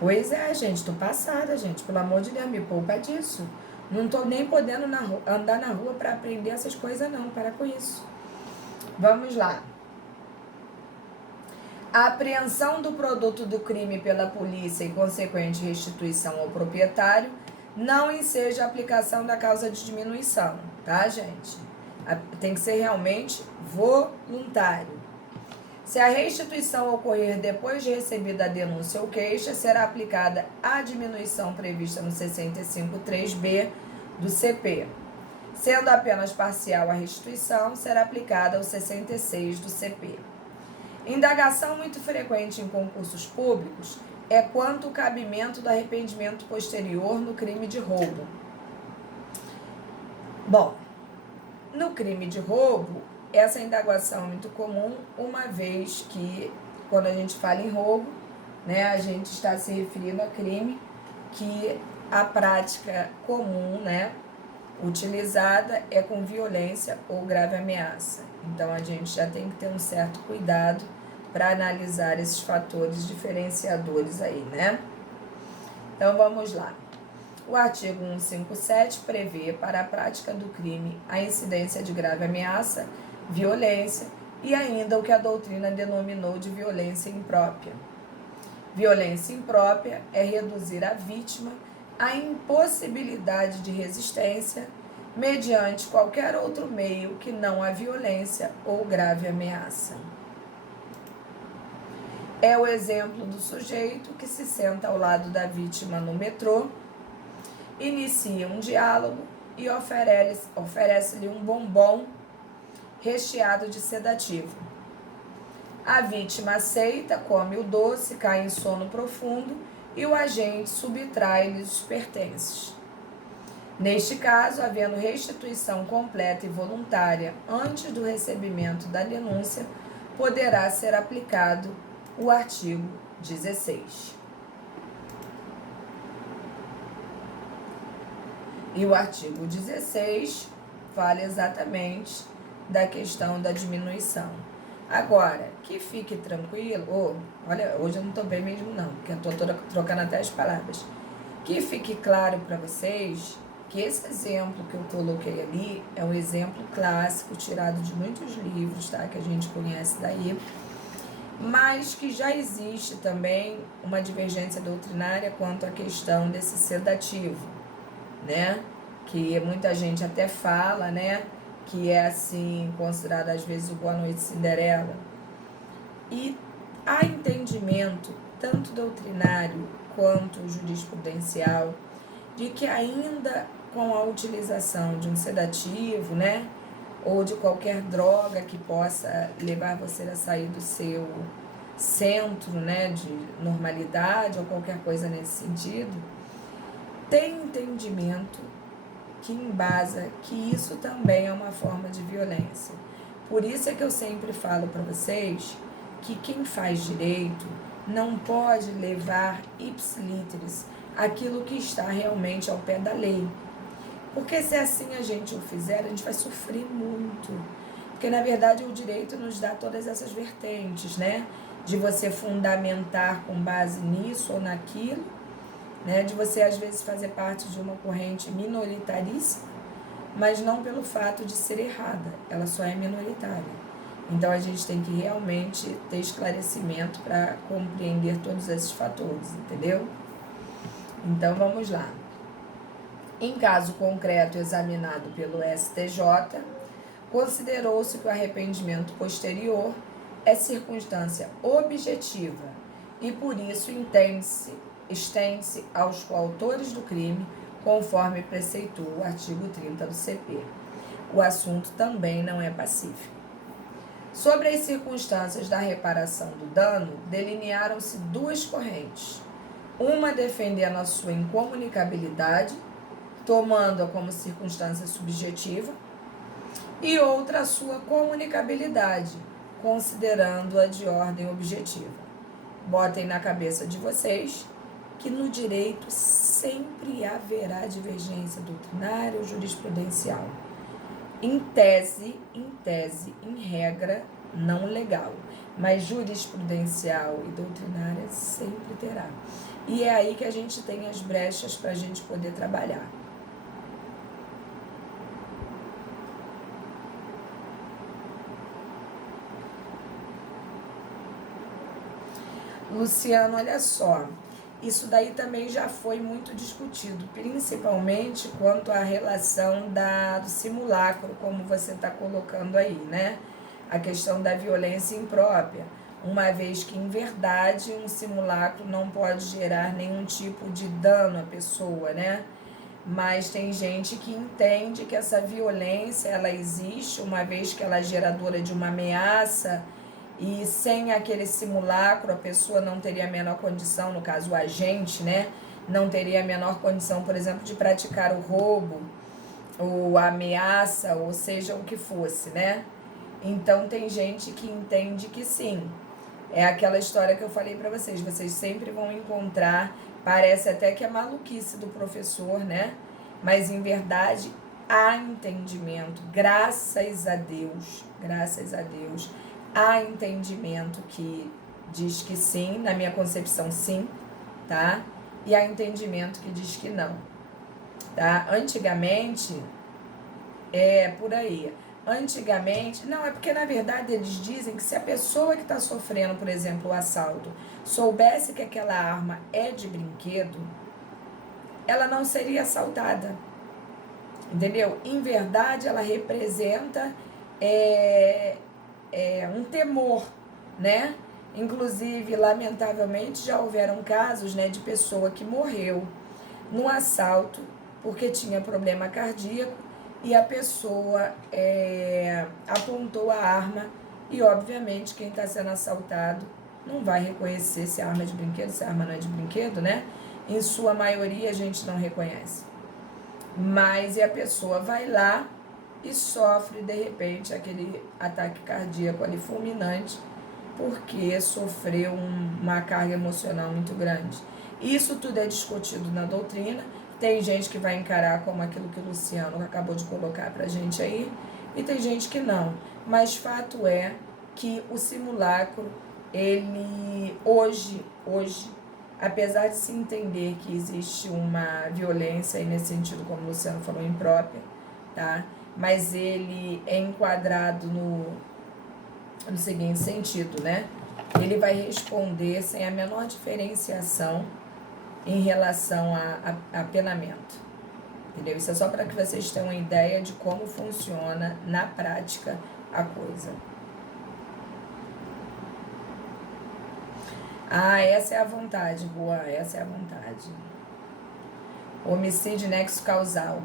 Pois é, gente, tô passada, gente. Pelo amor de Deus, me poupa disso. Não tô nem podendo andar na rua para aprender essas coisas, não. Para com isso. Vamos lá. A apreensão do produto do crime pela polícia e consequente restituição ao proprietário não enseja a aplicação da causa de diminuição, tá, gente? Tem que ser realmente voluntário. Se a restituição ocorrer depois de recebida a denúncia ou queixa, será aplicada a diminuição prevista no 65.3b do CP. Sendo apenas parcial a restituição, será aplicada o 66 do CP. Indagação muito frequente em concursos públicos é quanto ao cabimento do arrependimento posterior no crime de roubo. Bom, no crime de roubo, essa indagação é muito comum, uma vez que, quando a gente fala em roubo, né, a gente está se referindo a crime que a prática comum, né, utilizada é com violência ou grave ameaça. Então, a gente já tem que ter um certo cuidado para analisar esses fatores diferenciadores aí, né? Então, vamos lá. O artigo 157 prevê para a prática do crime a incidência de grave ameaça, violência e ainda o que a doutrina denominou de violência imprópria. Violência imprópria é reduzir a vítima à impossibilidade de resistência mediante qualquer outro meio que não a violência ou grave ameaça. É o exemplo do sujeito que se senta ao lado da vítima no metrô, inicia um diálogo e oferece-lhe um bombom recheado de sedativo. A vítima aceita, come o doce, cai em sono profundo e o agente subtrai-lhe os pertences. Neste caso, havendo restituição completa e voluntária antes do recebimento da denúncia, poderá ser aplicado o artigo 16. E o artigo 16 fala exatamente da questão da diminuição. Agora, que fique tranquilo, olha, hoje eu não estou bem mesmo não, porque eu estou trocando até as palavras. Que fique claro para vocês que esse exemplo que eu coloquei ali é um exemplo clássico, tirado de muitos livros, tá, que a gente conhece daí, mas que já existe também uma divergência doutrinária quanto à questão desse sedativo, né? Que muita gente até fala, né? Que é assim, considerado às vezes o Boa Noite Cinderela. E há entendimento, tanto doutrinário quanto jurisprudencial, de que ainda com a utilização de um sedativo, né? Ou de qualquer droga que possa levar você a sair do seu centro, né, de normalidade ou qualquer coisa nesse sentido, tem entendimento que embasa que isso também é uma forma de violência. Por isso é que eu sempre falo para vocês que quem faz direito não pode levar ipsiliteris aquilo que está realmente ao pé da lei. Porque se assim a gente o fizer, a gente vai sofrer muito. Porque, na verdade, o direito nos dá todas essas vertentes, né? De você fundamentar com base nisso ou naquilo, né? De você, às vezes, fazer parte de uma corrente minoritaríssima, mas não pelo fato de ser errada. Ela só é minoritária. Então, a gente tem que realmente ter esclarecimento para compreender todos esses fatores, entendeu? Então, vamos lá. Em caso concreto examinado pelo STJ, considerou-se que o arrependimento posterior é circunstância objetiva e, por isso, estende-se aos coautores do crime, conforme preceitua o artigo 30 do CP. O assunto também não é pacífico. Sobre as circunstâncias da reparação do dano, delinearam-se duas correntes. Uma defendendo a sua incomunicabilidade, tomando-a como circunstância subjetiva, e outra a sua comunicabilidade, considerando-a de ordem objetiva. Botem na cabeça de vocês que no direito sempre haverá divergência doutrinária ou jurisprudencial. Em tese, em regra, não legal. mas jurisprudencial e doutrinária sempre terá. E é aí que a gente tem as brechas para a gente poder trabalhar. Luciano, olha só, isso daí também já foi muito discutido, principalmente quanto à relação do simulacro, como você está colocando aí, né? A questão da violência imprópria, uma vez que, em verdade, um simulacro não pode gerar nenhum tipo de dano à pessoa, né? Mas tem gente que entende que essa violência, ela existe, uma vez que ela é geradora de uma ameaça, e sem aquele simulacro a pessoa não teria a menor condição, no caso o agente, né? Não teria a menor condição, por exemplo, de praticar o roubo, ou a ameaça, ou seja, o que fosse, né? Então tem gente que entende que sim. É aquela história que eu falei para vocês sempre vão encontrar, parece até que é maluquice do professor, né? Mas em verdade há entendimento, graças a Deus, há entendimento que diz que sim, na minha concepção sim, tá? E há entendimento que diz que não, tá? Antigamente, por aí. Antigamente, não, é porque na verdade eles dizem que se a pessoa que está sofrendo, por exemplo, o assalto, soubesse que aquela arma é de brinquedo, ela não seria assaltada, entendeu? Em verdade, ela representa um temor, né? Inclusive, lamentavelmente, já houveram casos, né, de pessoa que morreu num assalto porque tinha problema cardíaco e a pessoa apontou a arma e, obviamente, quem está sendo assaltado não vai reconhecer se a arma é de brinquedo, se a arma não é de brinquedo, né? Em sua maioria, a gente não reconhece. Mas e a pessoa vai lá e sofre, de repente, aquele ataque cardíaco ali fulminante, porque sofreu uma carga emocional muito grande. Isso tudo é discutido na doutrina. Tem gente que vai encarar como aquilo que o Luciano acabou de colocar pra gente aí, e tem gente que não. Mas fato é que o simulacro, ele hoje, apesar de se entender que existe uma violência, e nesse sentido, como o Luciano falou, imprópria, tá? Mas ele é enquadrado no seguinte sentido, né? Ele vai responder sem a menor diferenciação em relação a apenamento, entendeu? Isso é só para que vocês tenham uma ideia de como funciona na prática a coisa. Essa é a vontade, boa, essa é a vontade. Homicídio nexo causal.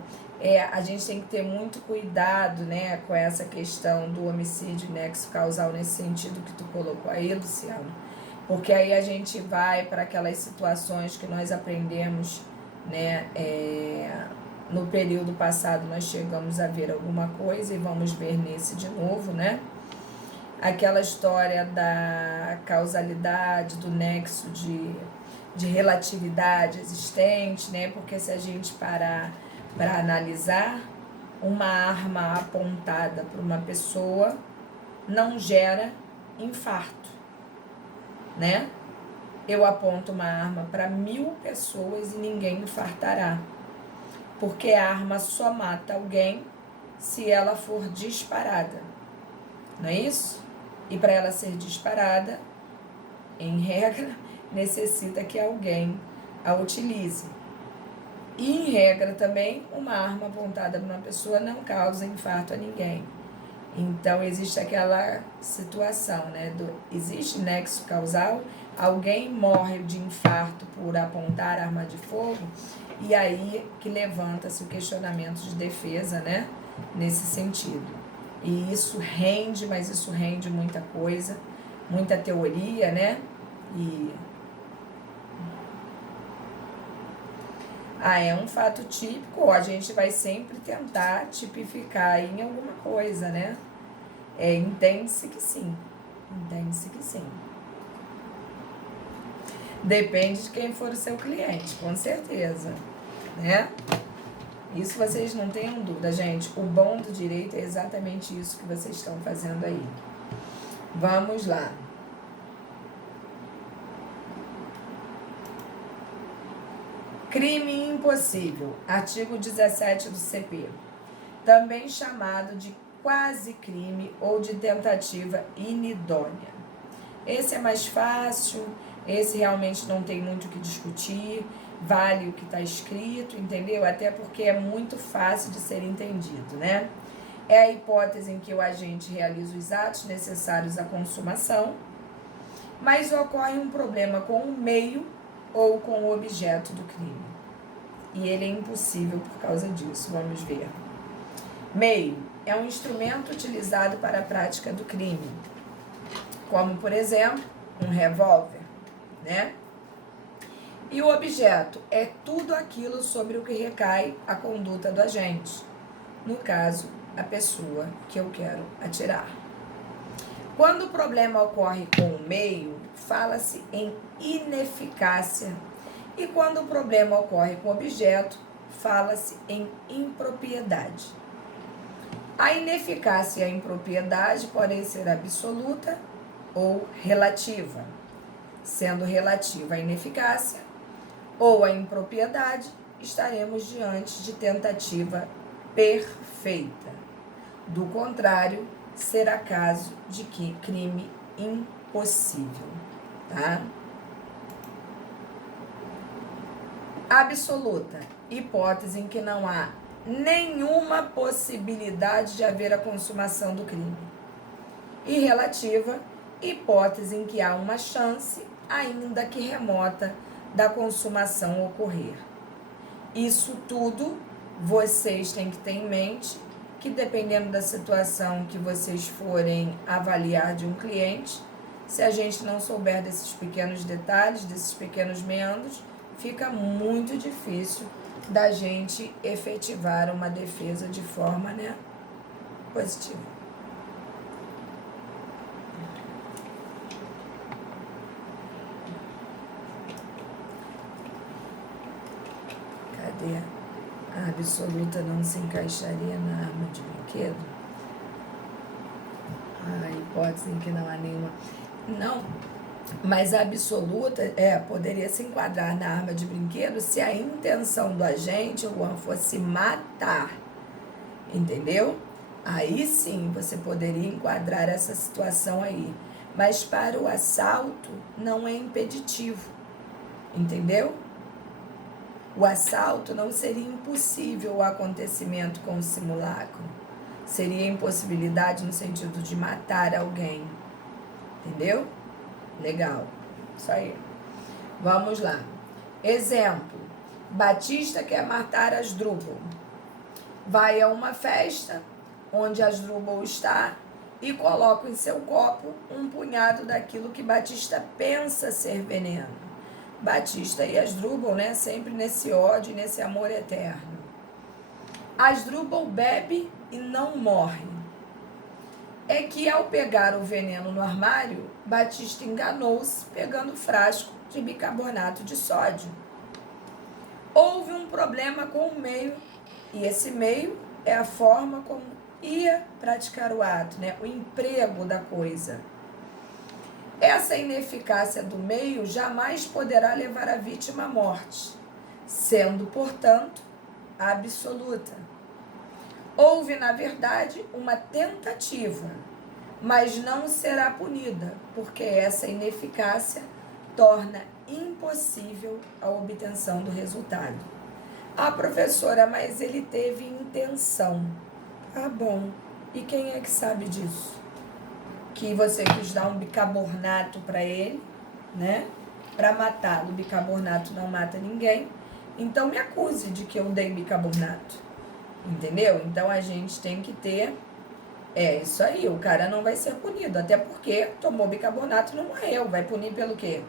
A gente tem que ter muito cuidado, né, com essa questão do homicídio nexo causal, nesse sentido que tu colocou aí, Luciano. Porque aí a gente vai para aquelas situações que nós aprendemos, né, no período passado nós chegamos a ver alguma coisa e vamos ver nesse de novo, né? Aquela história da causalidade, do nexo de relatividade existente, né? Porque se a gente parar para analisar, uma arma apontada para uma pessoa não gera infarto, né? Eu aponto uma arma para 1000 pessoas e ninguém infartará, porque a arma só mata alguém se ela for disparada, não é isso? E para ela ser disparada, em regra, necessita que alguém a utilize. E, em regra, também, uma arma apontada para uma pessoa não causa infarto a ninguém. Então, existe aquela situação, né? Existe nexo causal, alguém morre de infarto por apontar arma de fogo, e aí que levanta-se o questionamento de defesa, né? Nesse sentido. E isso rende, mas isso rende muita coisa, muita teoria, né? É um fato típico, a gente vai sempre tentar tipificar em alguma coisa, né? Entende-se que sim. Depende de quem for o seu cliente, com certeza, né? Isso vocês não tenham dúvida, gente. O bom do direito é exatamente isso que vocês estão fazendo aí. Vamos lá. Crime impossível, artigo 17 do CP, também chamado de quase-crime ou de tentativa inidônea. Esse é mais fácil, esse realmente não tem muito o que discutir, vale o que está escrito, entendeu? Até porque é muito fácil de ser entendido, né? É a hipótese em que o agente realiza os atos necessários à consumação, mas ocorre um problema com o meio ou com o objeto do crime. E ele é impossível por causa disso, vamos ver. Meio é um instrumento utilizado para a prática do crime, como, por exemplo, um revólver, né? E o objeto é tudo aquilo sobre o que recai a conduta do agente. No caso, a pessoa que eu quero atirar. Quando o problema ocorre com o meio, fala-se em ineficácia. E quando o problema ocorre com o objeto, fala-se em impropriedade. A ineficácia e a impropriedade podem ser absoluta ou relativa. Sendo relativa a ineficácia ou a impropriedade, estaremos diante de tentativa perfeita. Do contrário, será caso de crime impossível, tá? Absoluta, hipótese em que não há nenhuma possibilidade de haver a consumação do crime. E relativa, hipótese em que há uma chance, ainda que remota, da consumação ocorrer. Isso tudo vocês têm que ter em mente, que dependendo da situação que vocês forem avaliar de um cliente, se a gente não souber desses pequenos detalhes, desses pequenos meandros, fica muito difícil da gente efetivar uma defesa de forma, né, positiva. Cadê? A absoluta não se encaixaria na arma de brinquedo? A hipótese em que não há nenhuma... Não, mas a absoluta poderia se enquadrar na arma de brinquedo se a intenção do agente, Juan, fosse matar, entendeu? Aí sim você poderia enquadrar essa situação aí. Mas para o assalto não é impeditivo, entendeu? O assalto não seria impossível o acontecimento com o simulacro. Seria impossibilidade no sentido de matar alguém. Entendeu? Legal. Isso aí. Vamos lá. Exemplo. Batista quer matar Asdrúbal. Vai a uma festa onde Asdrúbal está e coloca em seu copo um punhado daquilo que Batista pensa ser veneno. Batista e Asdrúbal, né? Sempre nesse ódio e nesse amor eterno. Asdrúbal bebe e não morre. É que ao pegar o veneno no armário, Batista enganou-se pegando o frasco de bicarbonato de sódio. Houve um problema com o meio, e esse meio é a forma como ia praticar o ato, né? O emprego da coisa. Essa ineficácia do meio jamais poderá levar a vítima à morte, sendo, portanto, absoluta. Houve, na verdade, uma tentativa, mas não será punida, porque essa ineficácia torna impossível a obtenção do resultado. Ah, professora, mas ele teve intenção. Ah, bom. E quem é que sabe disso? Que você quis dar um bicarbonato para ele, né? Para matá-lo. Bicarbonato não mata ninguém. Então me acuse de que eu dei bicarbonato. Entendeu? Então a gente tem que ter... isso aí, o cara não vai ser punido. Até porque tomou bicarbonato e não morreu. Vai punir pelo quê?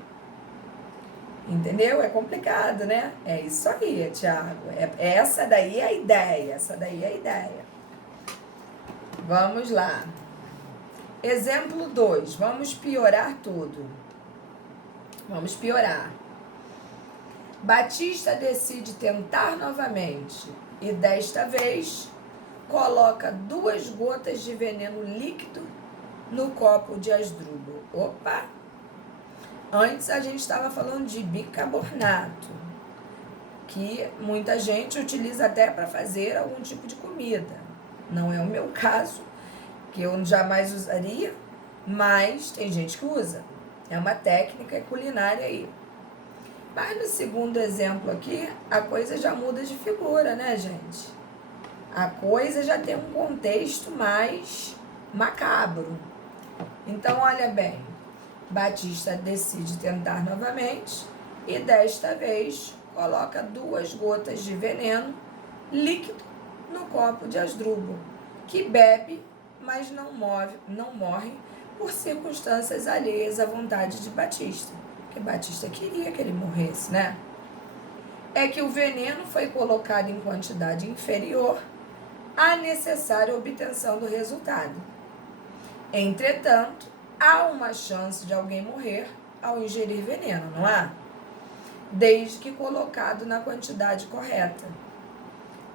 Entendeu? É complicado, né? É isso aí, Thiago. Essa daí é a ideia. Essa daí é a ideia. Vamos lá. Exemplo 2. Vamos piorar tudo. Vamos piorar. Batista decide tentar novamente e desta vez coloca 2 gotas de veneno líquido no copo de Asdrúbal. Opa! Antes a gente estava falando de bicarbonato. que muita gente utiliza até para fazer algum tipo de comida. Não é o meu caso, que eu jamais usaria, mas tem gente que usa. É uma técnica culinária aí. Mas no segundo exemplo aqui, a coisa já muda de figura, né, gente? A coisa já tem um contexto mais macabro. Então, olha bem, Batista decide tentar novamente e desta vez coloca 2 gotas de veneno líquido no copo de Asdrúbal, que bebe, mas não morre por circunstâncias alheias à vontade de Batista, porque Batista queria que ele morresse, né? É que o veneno foi colocado em quantidade inferior à necessária obtenção do resultado. Entretanto, há uma chance de alguém morrer ao ingerir veneno, não há? Desde que colocado na quantidade correta.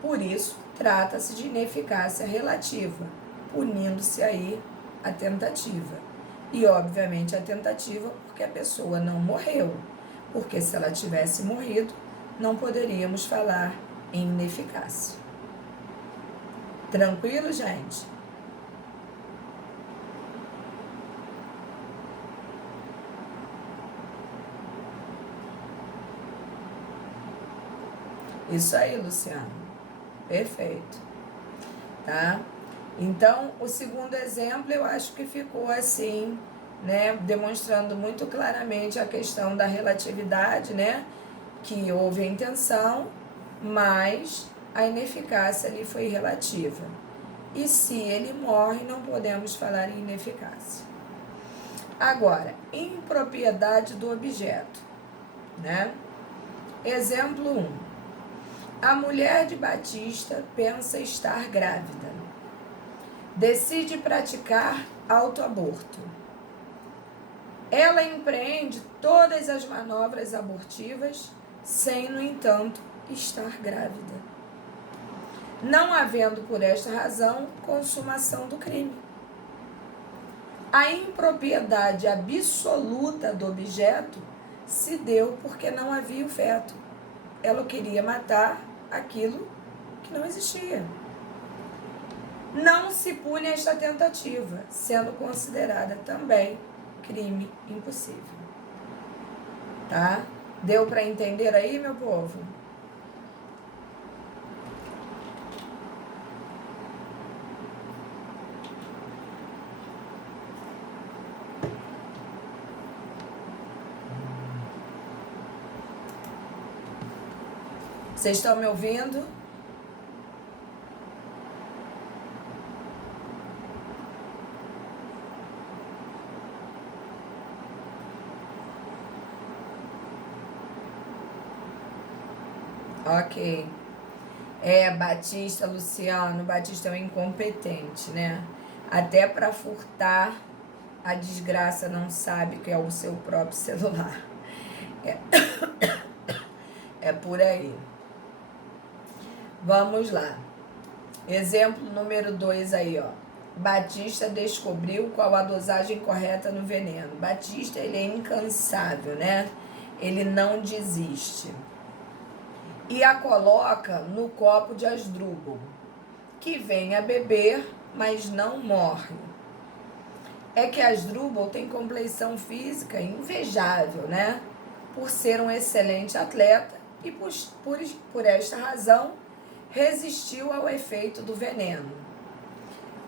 Por isso, trata-se de ineficácia relativa, punindo-se aí a tentativa. E, obviamente, a tentativa porque a pessoa não morreu. Porque se ela tivesse morrido, não poderíamos falar em ineficácia. Tranquilo, gente? Isso aí, Luciano. Perfeito. Tá? Então, o segundo exemplo eu acho que ficou assim, né? Demonstrando muito claramente a questão da relatividade, né? Que houve a intenção, mas a ineficácia ali foi relativa. E se ele morre, não podemos falar em ineficácia. Agora, impropriedade do objeto, né? Exemplo 1. A mulher de Batista pensa estar grávida. Decide praticar autoaborto. Ela empreende todas as manobras abortivas, sem, no entanto, estar grávida. Não havendo, por esta razão, consumação do crime. A impropriedade absoluta do objeto se deu porque não havia o feto. Ela queria matar aquilo que não existia. Não se pune esta tentativa, sendo considerada também crime impossível. Tá? Deu para entender aí, meu povo? Vocês estão me ouvindo? Ok. Batista, Luciano, Batista é um incompetente, né? Até para furtar, a desgraça não sabe que é o seu próprio celular. É por aí. Vamos lá. Exemplo número 2 aí, ó. Batista descobriu qual a dosagem correta no veneno. Batista, ele é incansável, né? Ele não desiste. E a coloca no copo de Asdrúbal, que vem a beber, mas não morre. É que Asdrúbal tem compleição física invejável, né? Por ser um excelente atleta e por esta razão resistiu ao efeito do veneno.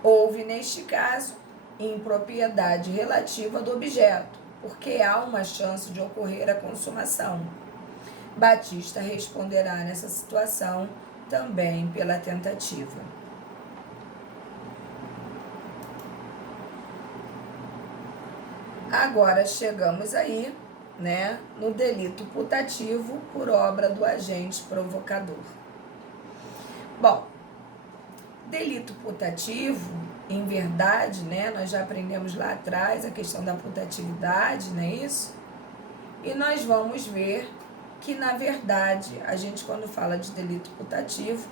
Houve, neste caso, impropriedade relativa do objeto, porque há uma chance de ocorrer a consumação. Batista responderá nessa situação também pela tentativa. Agora chegamos aí, né, no delito putativo por obra do agente provocador. Bom, delito putativo, em verdade, né, nós já aprendemos lá atrás a questão da putatividade, não é isso? E nós vamos ver que, na verdade, a gente, quando fala de delito putativo,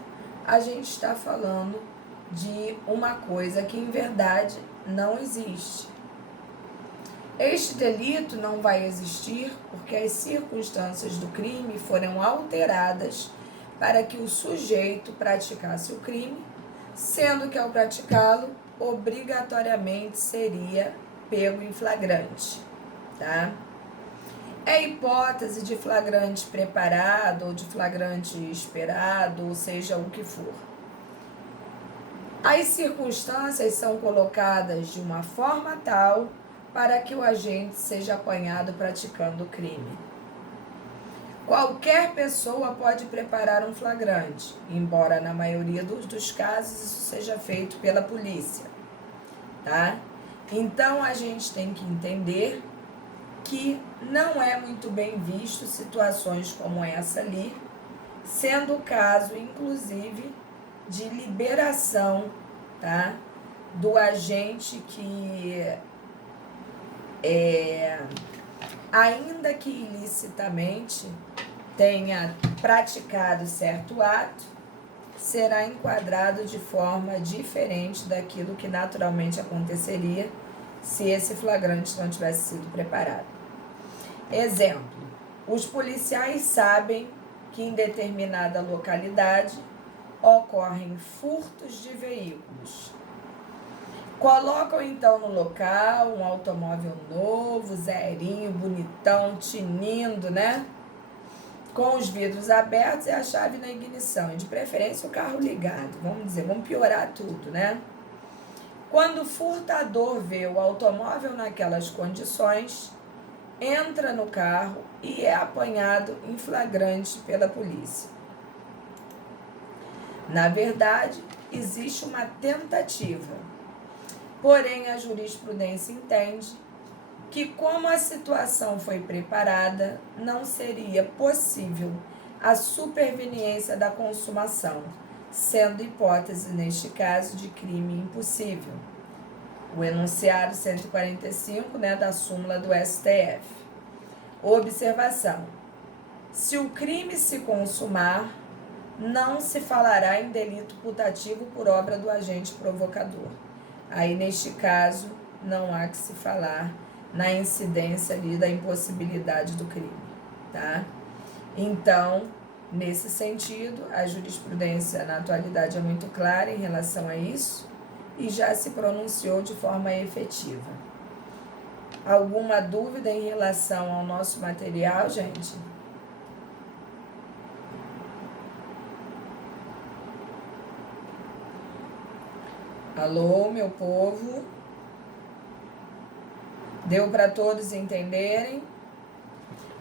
a gente está falando de uma coisa que, em verdade, não existe. Este delito não vai existir porque as circunstâncias do crime foram alteradas para que o sujeito praticasse o crime, sendo que ao praticá-lo, obrigatoriamente seria pego em flagrante, tá? É hipótese de flagrante preparado ou de flagrante esperado, ou seja, o que for. As circunstâncias são colocadas de uma forma tal para que o agente seja apanhado praticando o crime. Qualquer pessoa pode preparar um flagrante, embora na maioria dos casos isso seja feito pela polícia, tá? Então a gente tem que entender que não é muito bem visto situações como essa ali, sendo o caso, inclusive, de liberação, tá? Do agente que ainda que ilicitamente tenha praticado certo ato, será enquadrado de forma diferente daquilo que naturalmente aconteceria se esse flagrante não tivesse sido preparado. Exemplo, os policiais sabem que em determinada localidade ocorrem furtos de veículos. Colocam então no local um automóvel novo, zerinho, bonitão, tinindo, né? Com os vidros abertos e a chave na ignição, e de preferência o carro ligado, vamos piorar tudo, né? Quando o furtador vê o automóvel naquelas condições, entra no carro e é apanhado em flagrante pela polícia. Na verdade, existe uma tentativa, porém a jurisprudência entende que, como a situação foi preparada, não seria possível a superveniência da consumação, sendo hipótese, neste caso, de crime impossível. O enunciado 145, da súmula do STF. Observação: se o crime se consumar, não se falará em delito putativo por obra do agente provocador. Aí, neste caso, não há que se falar na incidência ali da impossibilidade do crime, tá? Então, nesse sentido, a jurisprudência na atualidade é muito clara em relação a isso e já se pronunciou de forma efetiva. Alguma dúvida em relação ao nosso material, gente? Alô, meu povo? Deu para todos entenderem?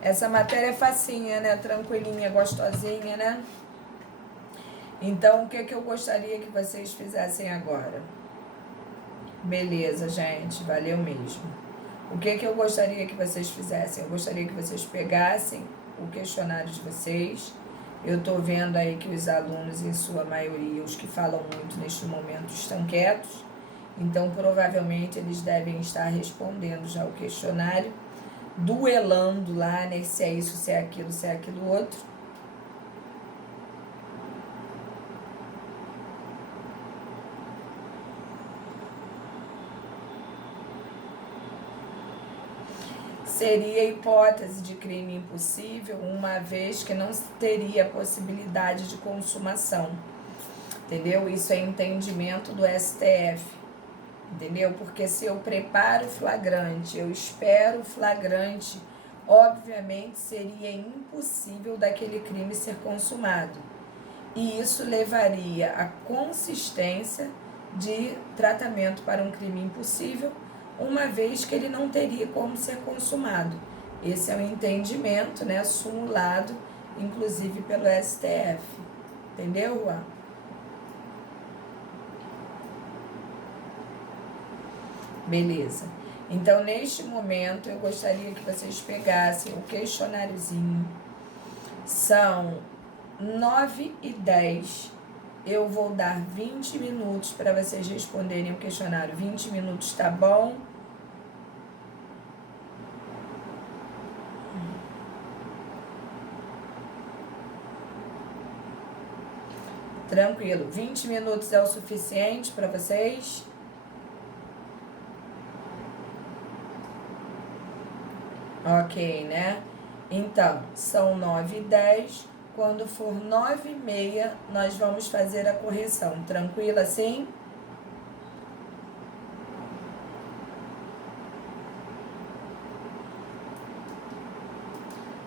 Essa matéria é facinha, né? Tranquilinha, gostosinha, né? Então, o que eu gostaria que vocês fizessem agora? Beleza, gente, valeu mesmo. O que eu gostaria que vocês fizessem? Eu gostaria que vocês pegassem o questionário de vocês. Eu estou vendo aí que os alunos, em sua maioria, os que falam muito neste momento, estão quietos. Então, provavelmente, eles devem estar respondendo já o questionário, duelando lá, né? Se é isso, se é aquilo outro. Seria hipótese de crime impossível, uma vez que não teria possibilidade de consumação. Entendeu? Isso é entendimento do STF. Entendeu? Porque se eu preparo flagrante, eu espero flagrante, obviamente seria impossível daquele crime ser consumado. E isso levaria à consistência de tratamento para um crime impossível, uma vez que ele não teria como ser consumado. Esse é um entendimento, né, sumulado, inclusive pelo STF. Entendeu, Juan? Beleza. Então, neste momento, eu gostaria que vocês pegassem o questionáriozinho. São 9h10. Eu vou dar 20 minutos para vocês responderem o questionário. 20 minutos, tá bom? Tranquilo. 20 minutos é o suficiente para vocês? Ok, né? Então, são 9h10. Quando for 9h30, nós vamos fazer a correção. Tranquilo assim?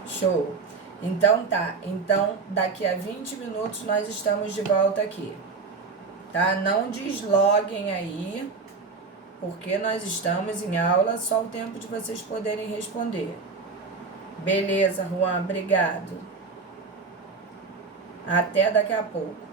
Show. Então tá. Então, daqui a 20 minutos nós estamos de volta aqui. Tá? Não desloguem aí, porque nós estamos em aula, só o tempo de vocês poderem responder. Beleza, Juan, obrigado. Até daqui a pouco.